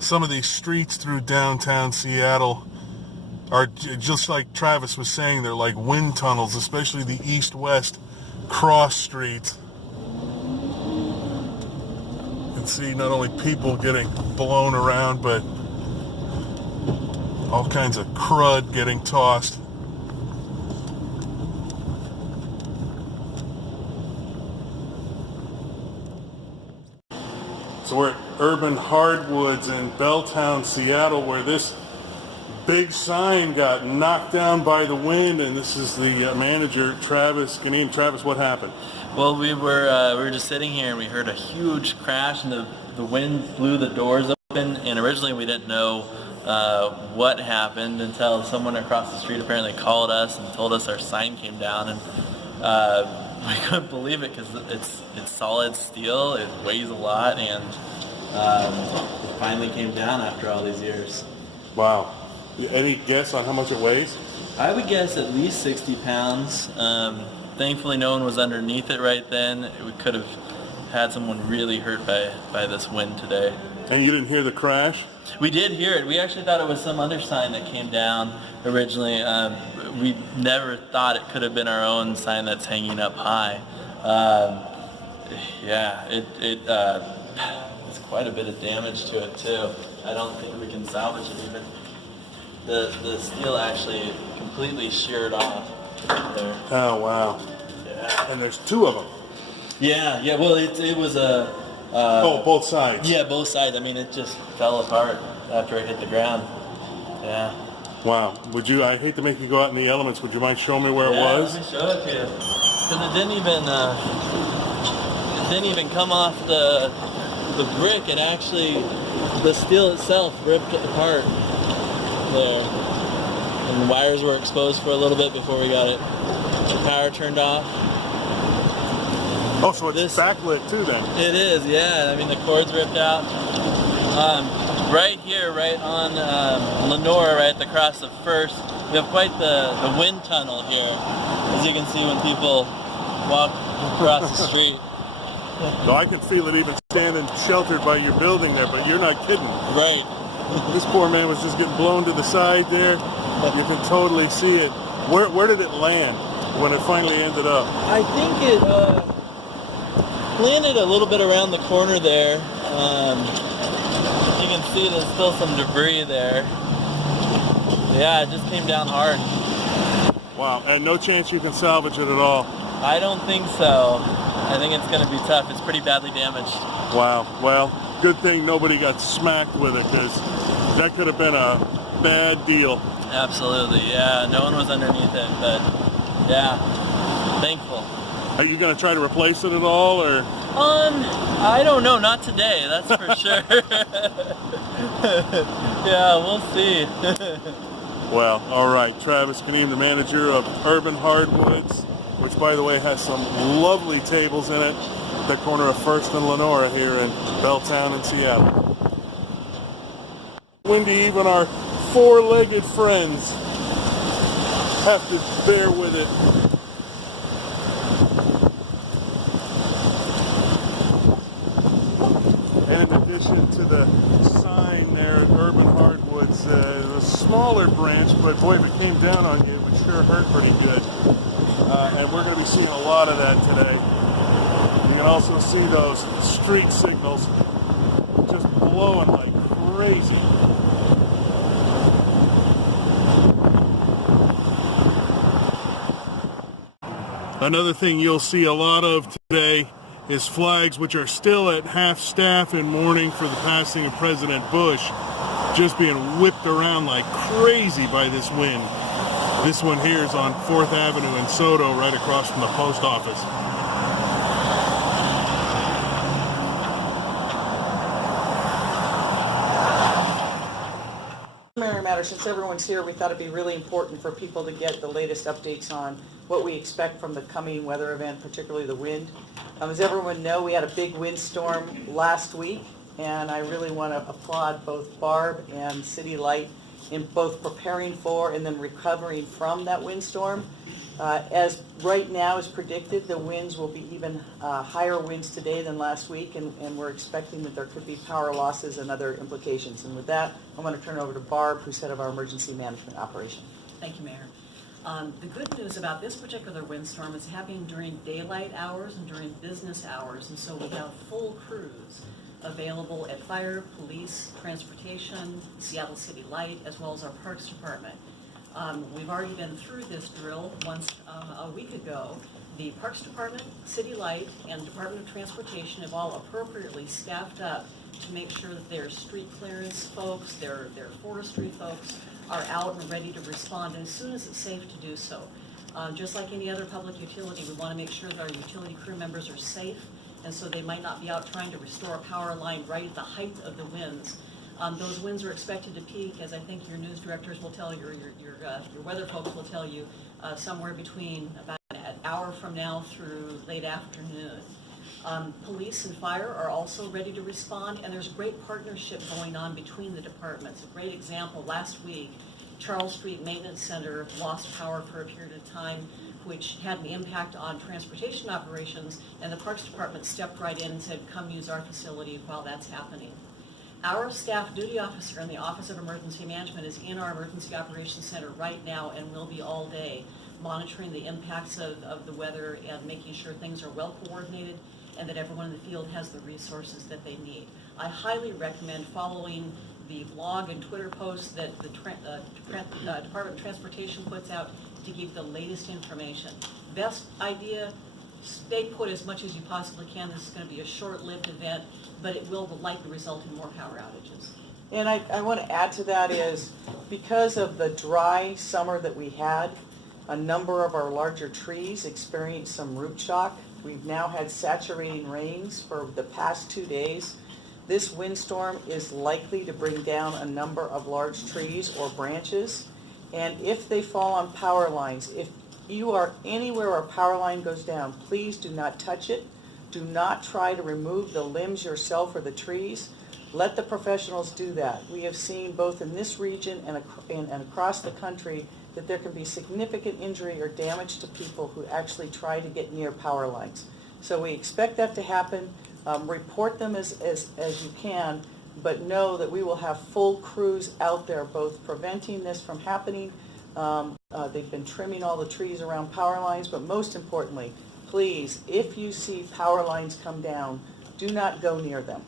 some of these streets through downtown Seattle are just like Travis was saying, they're like wind tunnels, especially the east-west cross streets. You can see not only people getting blown around, but all kinds of crud getting tossed. So we're at Urban Hardwoods in Belltown, Seattle, where this big sign got knocked down by the wind, and this is the manager, Travis. Travis, what happened? Well, we were just sitting here and we heard a huge crash, and the wind blew the doors open. And originally we didn't know what happened until someone across the street apparently called us and told us our sign came down, and we couldn't believe it because it's solid steel. It weighs a lot, and it finally came down after all these years. Wow. Any guess on how much it weighs? I would guess at least 60 pounds. Thankfully, no one was underneath it right then. We could have had someone really hurt by this wind today. And you didn't hear the crash? We did hear it. We actually thought it was some other sign that came down originally. We never thought it could have been our own sign that's hanging up high. It's quite a bit of damage to it too. I don't think we can salvage it even. The steel actually completely sheared off there. Oh, wow. Yeah. And there's two of them. Yeah. Well, it was a... both sides. Yeah, both sides. I mean, it just fell apart after it hit the ground. Yeah. Wow. I hate to make you go out in the elements, would you mind showing me where it was? Let me show it to you. Because it didn't even come off the brick. It actually, the steel itself ripped apart there. And the wires were exposed for a little bit before we got the power turned off. Oh, so it's backlit too then? It is, yeah. I mean, the cord's ripped out. Right here, right on Lenore, right across the first, we have quite the wind tunnel here, as you can see when people walk across the street. So I can feel it even standing sheltered by your building there, but you're not kidding. Right. This poor man was just getting blown to the side there. You can totally see it. Where did it land when it finally ended up? I think it landed a little bit around the corner there. You can see there's still some debris there. Yeah, it just came down hard. Wow, and no chance you can salvage it at all? I don't think so. I think it's going to be tough. It's pretty badly damaged. Wow, well, good thing nobody got smacked with it, because that could have been a bad deal. Absolutely, yeah. No one was underneath it, but yeah, thankful. Are you going to try to replace it at all, or? I don't know. Not today, that's for sure. Yeah, we'll see. Well, all right. Travis Kaneem, the manager of Urban Hardwoods, which, by the way, has some lovely tables in it. The corner of First and Lenora here in Belltown in Seattle. Windy, even our four-legged friends have to bear with it. And in addition to the sign there at Urban Hardwoods, the smaller branch, but boy, if it came down on you, it would sure hurt pretty good. And we're going to be seeing a lot of that today. You can also see those street signals just blowing like crazy. Another thing you'll see a lot of today is flags which are still at half staff in mourning for the passing of President Bush, just being whipped around like crazy by this wind. This one here is on 4th Avenue in Soto, right across from the post office. Matter, since everyone's here, we thought it'd be really important for people to get the latest updates on what we expect from the coming weather event, particularly the wind. As everyone know, we had a big windstorm last week, and I really want to applaud both Barb and City Light in both preparing for and then recovering from that windstorm. As right now is predicted, the winds will be even higher winds today than last week, and we're expecting that there could be power losses and other implications. And with that, I'm going to turn it over to Barb, who's head of our emergency management operation. Thank you, Mayor. The good news about this particular windstorm is happening during daylight hours and during business hours, and so we have full crews available at fire, police, transportation, Seattle City Light, as well as our Parks Department. We've already been through this drill once a week ago. The Parks Department, City Light, and Department of Transportation have all appropriately staffed up to make sure that their street clearance folks, their forestry folks are out and ready to respond as soon as it's safe to do so. Just like any other public utility, we want to make sure that our utility crew members are safe, and so they might not be out trying to restore a power line right at the height of the winds. Those winds are expected to peak, as I think your news directors will tell you, your weather folks will tell you, somewhere between about an hour from now through late afternoon. Police and fire are also ready to respond, and there's great partnership going on between the departments. A great example, last week, Charles Street Maintenance Center lost power for a period of time, which had an impact on transportation operations, and the Parks Department stepped right in and said, come use our facility while that's happening. Our staff duty officer in the Office of Emergency Management is in our Emergency Operations Center right now and will be all day, monitoring the impacts of the weather and making sure things are well coordinated and that everyone in the field has the resources that they need. I highly recommend following the blog and Twitter posts that the Department of Transportation puts out to give the latest information. Best idea, stay put as much as you possibly can. This is going to be a short-lived event, but it will likely result in more power outages. And I want to add to that is, because of the dry summer that we had, a number of our larger trees experienced some root shock. We've now had saturating rains for the past 2 days. This windstorm is likely to bring down a number of large trees or branches. And if they fall on power lines, if you are anywhere where a power line goes down, please do not touch it. Do not try to remove the limbs yourself or the trees. Let the professionals do that. We have seen both in this region and across the country that there can be significant injury or damage to people who actually try to get near power lines. So we expect that to happen. Report them as you can, but know that we will have full crews out there both preventing this from happening. They've been trimming all the trees around power lines, but most importantly, please, if you see power lines come down, do not go near them.